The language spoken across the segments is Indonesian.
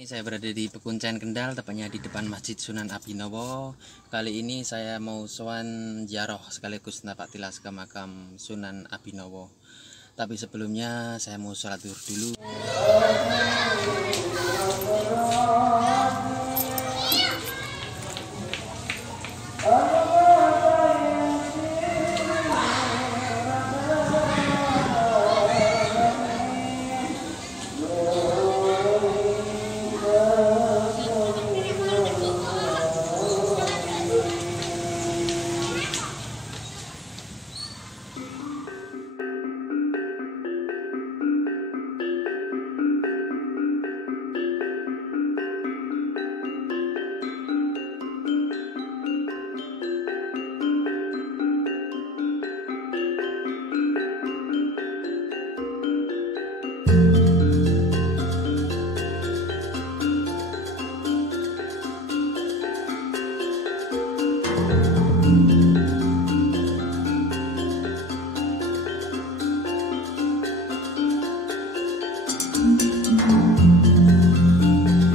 Ini saya berada di Pekuncen Kendal, tepatnya di depan Masjid Sunan Abhinowo. Kali ini saya mau sowan ziarah sekaligus napak tilas ke makam Sunan Abhinowo. Tapi sebelumnya saya mau sholat zuhur dulu.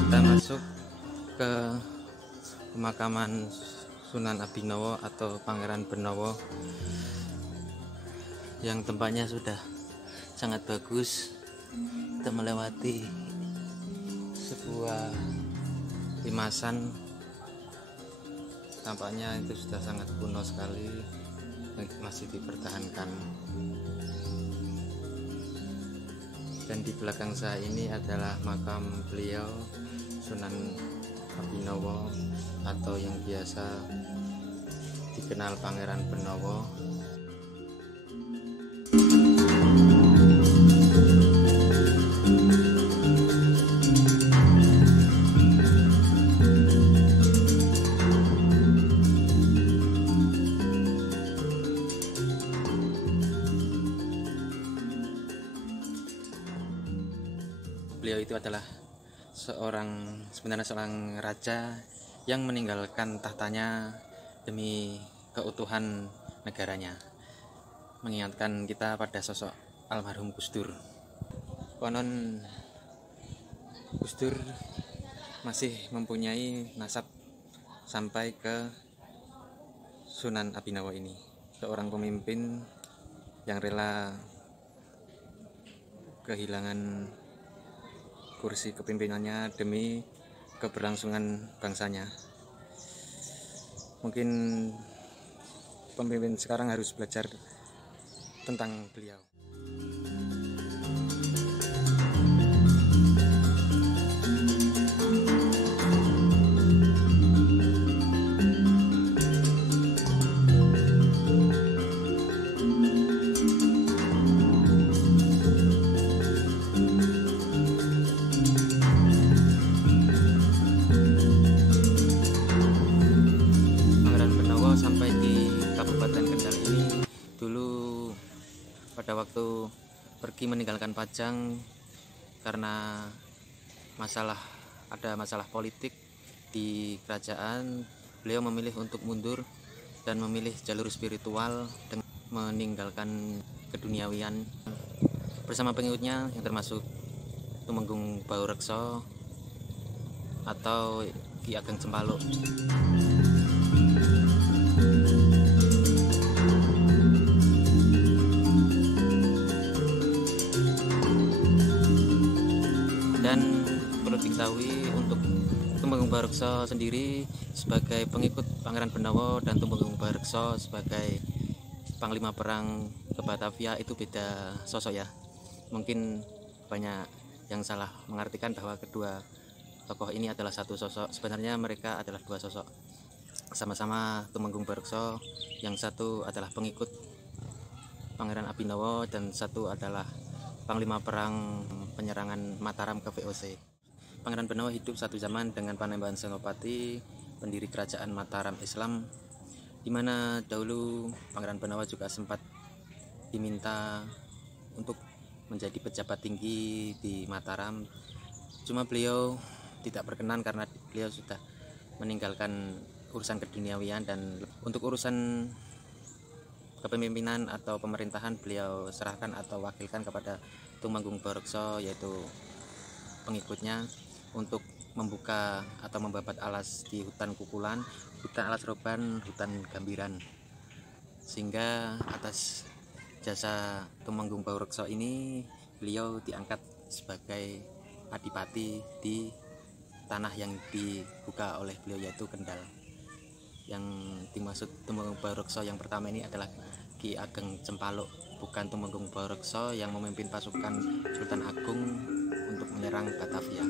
Kita masuk ke pemakaman Sunan Abhinowo atau Pangeran Benowo yang tempatnya sudah sangat bagus. Kita melewati sebuah limasan, tampaknya itu sudah sangat kuno sekali, masih dipertahankan. Dan di belakang saya ini adalah makam beliau Sunan Abhinowo atau yang biasa dikenal Pangeran Benowo. Beliau itu adalah sebenarnya seorang raja yang meninggalkan tahtanya demi keutuhan negaranya, mengingatkan kita pada sosok almarhum Gus Dur. Konon Gus Dur masih mempunyai nasab sampai ke Sunan Abhinowo ini, seorang pemimpin yang rela kehilangan kursi kepimpinannya demi keberlangsungan bangsanya. Mungkin pemimpin sekarang harus belajar tentang beliau. Sampai di Kabupaten Kendal ini dulu pada waktu pergi meninggalkan Pajang karena ada masalah politik di kerajaan, beliau memilih untuk mundur dan memilih jalur spiritual dengan meninggalkan keduniawian bersama pengikutnya yang termasuk Tumenggung Baurekso atau Ki Ageng Cempaluk. Dan perlu diketahui untuk Tumenggung Baurekso sendiri sebagai pengikut Pangeran Benowo dan Tumenggung Baurekso sebagai panglima perang ke Batavia itu beda sosok ya. Mungkin banyak yang salah mengartikan bahwa kedua tokoh ini adalah satu sosok. Sebenarnya mereka adalah dua sosok, sama-sama Tumenggung Baurekso. Yang satu adalah pengikut Pangeran Abhinowo dan satu adalah panglima perang penyerangan Mataram ke VOC. Pangeran Benowo hidup satu zaman dengan Panembahan Senopati, pendiri kerajaan Mataram Islam, di mana dahulu Pangeran Benowo juga sempat diminta untuk menjadi pejabat tinggi di Mataram. Cuma beliau tidak berkenan karena beliau sudah meninggalkan urusan keduniawian, dan untuk urusan kepemimpinan atau pemerintahan beliau serahkan atau wakilkan kepada Tumenggung Baurekso, yaitu pengikutnya, untuk membuka atau membabat alas di hutan Kukulan, hutan alas roban, hutan Gambiran, sehingga atas jasa Tumenggung Baurekso ini beliau diangkat sebagai adipati di tanah yang dibuka oleh beliau, yaitu Kendal. Yang dimaksud Tumenggung Baurekso yang pertama ini adalah Ki Ageng Cempaluk, bukan Tumenggung Baurekso yang memimpin pasukan Sultan Agung untuk menyerang Batavia.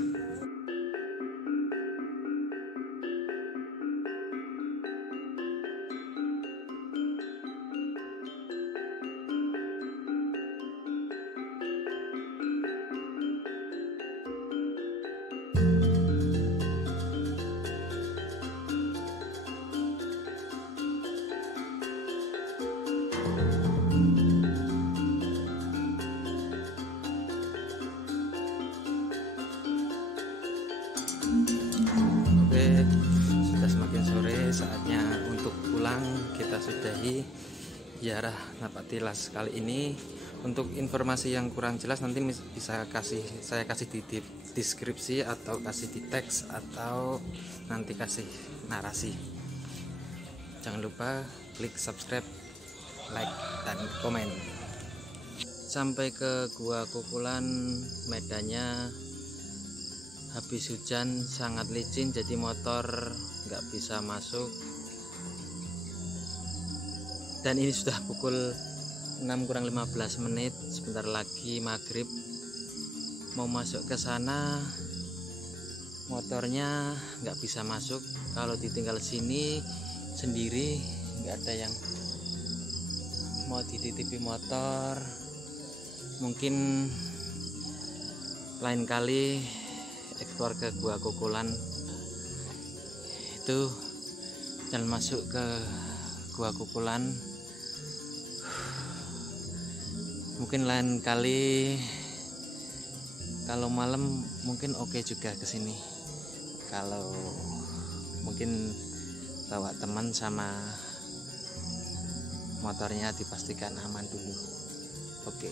Oke, sudah semakin sore, saatnya untuk pulang. Kita sudahi ziarah Napatilas kali ini. Untuk informasi yang kurang jelas nanti bisa saya kasih di deskripsi, atau kasih di teks, atau nanti kasih narasi. Jangan lupa klik subscribe, like, dan komen. Sampai ke Gua Kukulan, medannya habis hujan sangat licin, jadi motor nggak bisa masuk. Dan ini sudah pukul 6:15, sebentar lagi maghrib. Mau masuk ke sana, motornya nggak bisa masuk. Kalau ditinggal sini sendiri, nggak ada yang mau dititipi motor. Mungkin lain kali eksplor ke Gua Kukulan, itu jalan masuk ke Gua Kukulan. Mungkin lain kali kalau malam mungkin oke juga ke sini. Kalau mungkin bawa teman sama motornya dipastikan aman dulu. Oke.